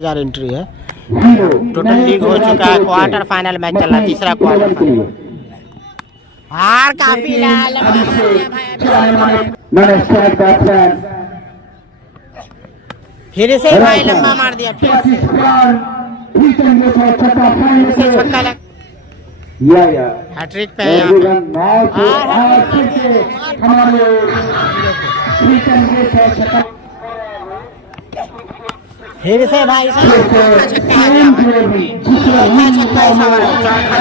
हजार एंट्री है। Total league हो चुका है, क्वार्टर फाइनल मैच चल रहा है, तीसरा क्वार्टर फाइनल। हार काफी फिर से भाई लंबा मार दिया, फिर से छक्का लग हैट्रिक पे फिर से भाई छक्का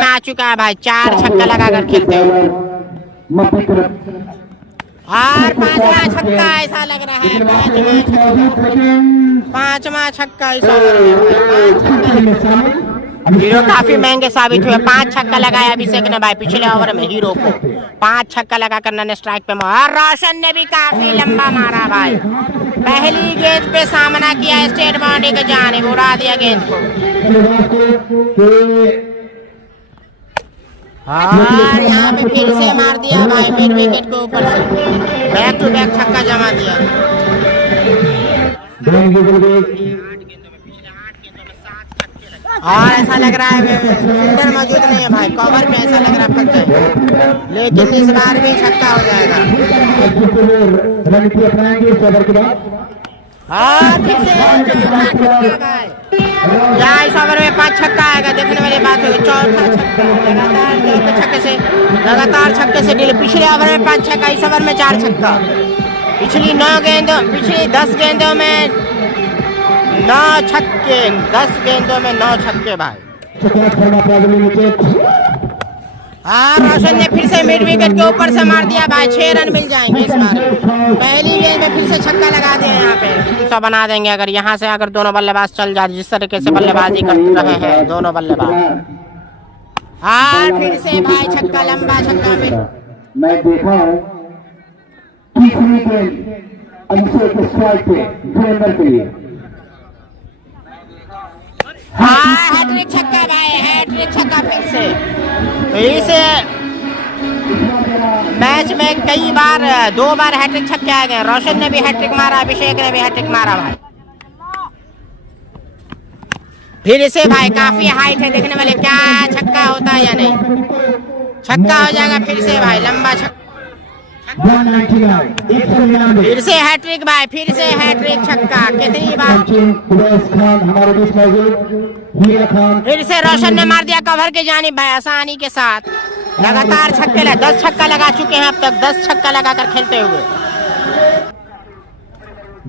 आ चुका है भाई, 4 छक्का लगाकर खेलते हुए। और 5वां छक्का ऐसा लग रहा है, 5वां छक्का ऐसा लग रहा है। हीरो काफी महंगे साबित हुए, 5 छक्का लगाया अभिषेक ने भाई पिछले ओवर में। हीरो को 5 छक्का लगाकर नन स्ट्राइक पे मारा। रोशन ने भी काफी लंबा मारा भाई, पहली गेंद पे सामना किया, स्टेट बाउंड्री के जाने उड़ा दिया गेंद को। और यहाँ पे फिर से मार दिया भाई, मिड विकेट के ऊपर से बैक टू बैक छक्का जमा दिया। और ऐसा लग रहा है फील्डर मौजूद नहीं है भाई, कवर पे ऐसा लग रहा है फंस जाएगा, लेकिन इस बार भी छक्का हो जाएगा। और फिर से क्या इस ओवर में 5 छक्का आएगा, देखने वाली बात होगी। चौथा छक्का लगातार छक्के से डील। पिछले ओवर में 5 छक्का, इस ओवर में 4 छक्का। पिछली 10 गेंदों में 9 छक्के, 10 गेंदों में 9 छक्के भाई। हाँ, रोशन ने फिर से मिड विकेट के ऊपर से मार दिया भाई, 6 रन मिल जाएंगे इस बार। पहली गेंद में फिर से छक्का लगा दिया, यहाँ पे 300 बना देंगे अगर यहाँ से अगर दोनों बल्लेबाज चल जाए, जिस तरीके से बल्लेबाजी कर रहे हैं दोनों बल्लेबाज। हाँ, फिर से भाई छक्का, लंबा छक्का। मैं देखा हूँ तीसरी गेंद अभिषेक स्ट्राइक पे 2 नंबर के लिए। हाँ, हैट्रिक छक्का भाई, हैट्रिक छक्का फिर से। तो इस मैच में कई बार 2 बार हैट्रिक छक्के आ गए। रोशन ने भी हैट्रिक मारा, अभिषेक ने भी हैट्रिक मारा भाई। फिर से भाई काफी हाइट है, देखने वाले क्या छक्का होता है या नहीं। छक्का हो जाएगा फिर से भाई, लंबा छक्का। फिर से हैट्रिक भाई, फिर से हैट्रिक छक्का। कितनी बार फिर से रोशन ने मार दिया कवर के जानिब भाई, आसानी के साथ। लगातार छक्के 10 छक्का लगा चुके हैं अब तक, 10 छक्का लगाकर खेलते हुए।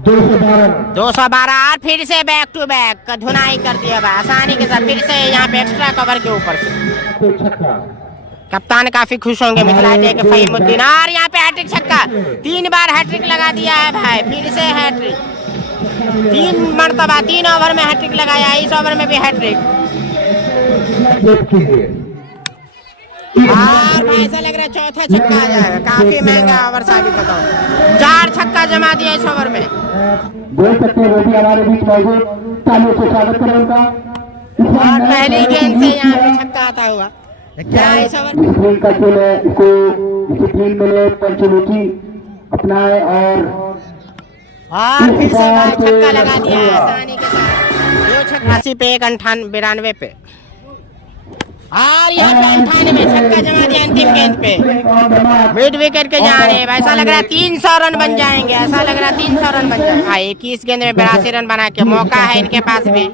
212। और फिर से बैक टू बैक धुनाई कर दिया भाई, आसानी के साथ। फिर से यहाँ पे एक्स्ट्रा कवर के ऊपर से कप्तान काफी खुश होंगे मिथिला के फहीमुद्दीन। और यहाँ पे हैट्रिक छक्का, 3 बार हैट्रिक लगा दिया है भाई, फिर से हैट्रिक। 3 मरतबा 3 ओवर में हैट्रिक लगाया, इस ओवर में भी हैट्रिक। और भाई ऐसा लग रहा है चौथा छक्का आ जाएगा, काफी महंगा ओवर साबित होता है। 4 छक्का जमा दिया इस ओवर में। बोल सकते हैं वो भी हमारे बीच मौजूद, तालियों से स्वागत करें उनका। और पहली गेंद से यहाँ पे छक्का आता हुआ। क्या इस ओवर डिसिप्लिन का खेल है, इसको डिसिप्लिन मिले, पंचमुखी अपनाए। और फिर से भाई छक्का लगा दिया आसानी के साथ, 286 पे 1 92 पे। और यहाँ पे 98 छक्का जमा दिया अंतिम गेंद पे, मिड विकेट के जाने। ऐसा लग रहा है 300 रन बन जाएंगे, ऐसा लग रहा है 300 रन बन जाएंगे। 21 गेंद में 82 रन बना के मौका है इनके पास भी।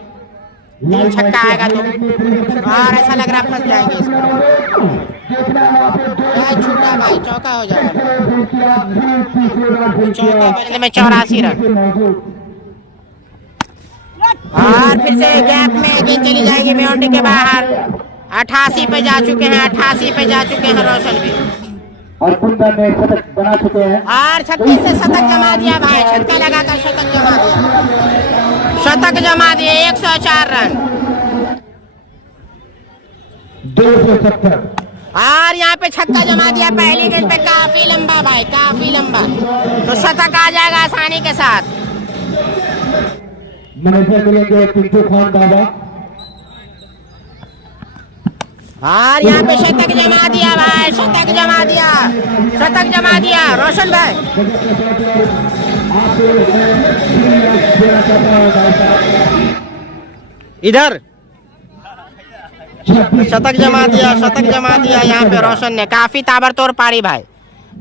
3 छक्का आएगा तो, और ऐसा लग रहा है फंस जाएंगे इसको। छूटा भाई, चौका हो जाएगा। चौका बचने में 84 रन। और फिर से गैप में गेंद चली जाएगी बाउंड्री के बाहर। 88 पे जा चुके हैं, 88 पे जा चुके हैं रोशन भी। और कुंदन ने शतक बना चुके हैं। और छक्के से शतक जमा दिया भाई, छक्का लगाकर शतक जमा दिया, शतक जमा दिए। 104 रन। 270। और यहाँ पे छक्का जमा दिया पहली गेंद पे, काफी लंबा भाई, काफी लंबा। तो शतक आ जाएगा आसानी के साथ। मैनेजर मिलेंगे पिंटू खान बाबा। और यहाँ पे शतक जमा दिया भाई, शतक जमा दिया, शतक जमा दिया रोशन भाई। इधर शतक जमा दिया यहाँ पे रोशन ने। काफी ताबड़तोड़ पारी भाई,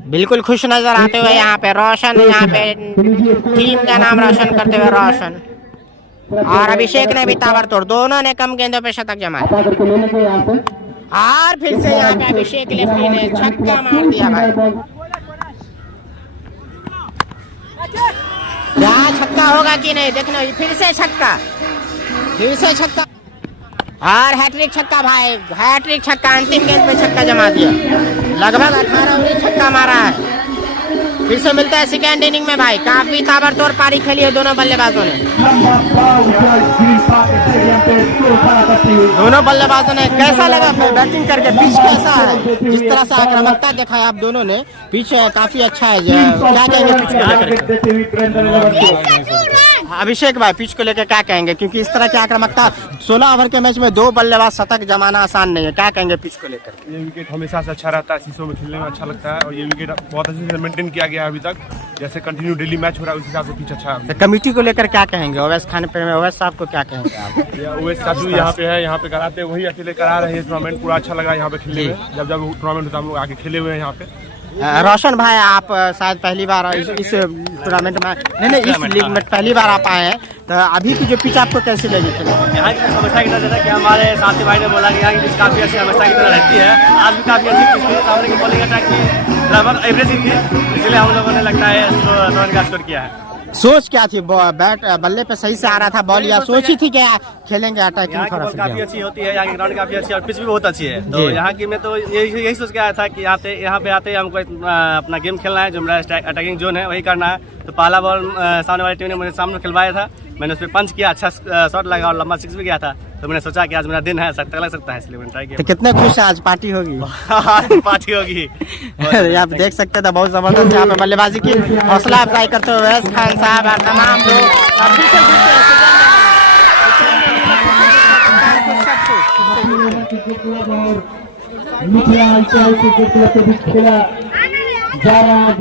बिल्कुल खुश नजर आते हुए यहाँ पे रोशन, यहाँ पे टीम का नाम रोशन करते हुए रोशन। और अभिषेक ने भी ताबड़तोड़, दोनों ने कम गेंदों पे शतक जमाया। और फिर से यहाँ पे अभिषेक लेफ्टी ने छक्का मार दिया भाई। यहाँ छक्का होगा कि नहीं देखना, फिर से छक्का और हैट्रिक छक्का भाई, हैट्रिक छक्का। अंतिम गेंद पे छक्का जमा दिया, लगभग 18 छक्का मारा है। फिर से मिलता है सेकेंड इनिंग में भाई। काफी ताबड़तोड़ पारी खेली है दोनों बल्लेबाजों ने। कैसा लगा बैटिंग करके? पिच कैसा है? जिस तरह से आक्रामकता देखा है आप दोनों ने, पिच काफी अच्छा है। क्या कहेंगे पिच को लेकर? अभिषेक भाई पिच को लेकर क्या कहेंगे? क्योंकि इस तरह की आक्रामकता 16 ओवर के मैच में 2 बल्लेबाज शतक जमाना आसान नहीं है। क्या कहेंगे पिच को लेकर? ये विकेट हमेशा से अच्छा रहता है, शीशों में खेलने में अच्छा लगता है और ये विकेट बहुत अच्छे से मेंटेन किया गया है अभी तक। जैसे कंटिन्यू डेली मैच हो रहा है उस हिसाब से पिच अच्छा है। कमेटी को लेकर क्या कहेंगे? ओवैस खान पे ओवैस साहब को क्या कहेंगे आप? ओवैस साहब यहाँ पे है, यहाँ पे कराते हैं, वही अकेले करा रहे हैं टूर्नामेंट। पूरा अच्छा लगा यहाँ पे खेलने में। जब टूर्नामेंट होता है हम लोग आके खेले हुए हैं यहाँ पे। रोशन भाई आप शायद पहली बार इस टूर्नामेंट में नहीं इस लीग में पहली बार आप आए हैं, तो अभी की जो पिच आपको कैसी लगी? यहाँ की समस्या की तरह, जैसा कि हमारे साथी भाई ने बोला कि यहाँ की पिच काफ़ी अच्छी समस्या की तरह रहती है। आज भी काफ़ी अच्छी पिच थी, सामने की बॉलिंग अटैक की लगभग एवरेज थी, इसलिए हम लोगों ने लगता है 100 रन का स्कोर किया है। सोच क्या थी? बैट बल्ले पे सही से आ रहा था बॉल, या सोची थी क्या खेलेंगे अटैकिंग? यहाँ की बॉल काफी अच्छी होती है, यहाँ की ग्राउंड काफी अच्छी है और पिच भी बहुत अच्छी है। तो यहाँ की मैं तो यही सोच के आया था कि यहाँ पे आते हमको अपना गेम खेलना है, जो मेरा अटैकिंग जोन है वही करना है। तो पहला बॉल सामने वाली टीम ने मुझे सामने खिलवाया था, मैंने उस पर पंच किया, अच्छा शॉट लगा और लंबा 6 भी गया था। तो मैंने सोचा कि आज मेरा दिन है, सट्टा लग सकता है, इसलिए मैंने ट्राई किया। तो कितने खुश है? आज पार्टी होगी? पार्टी होगी। आप देख सकते थे बहुत जबरदस्त यहाँ पे बल्लेबाजी की हौसला अफजाई करते हुए ओवैस खान साहब और तमाम लोग।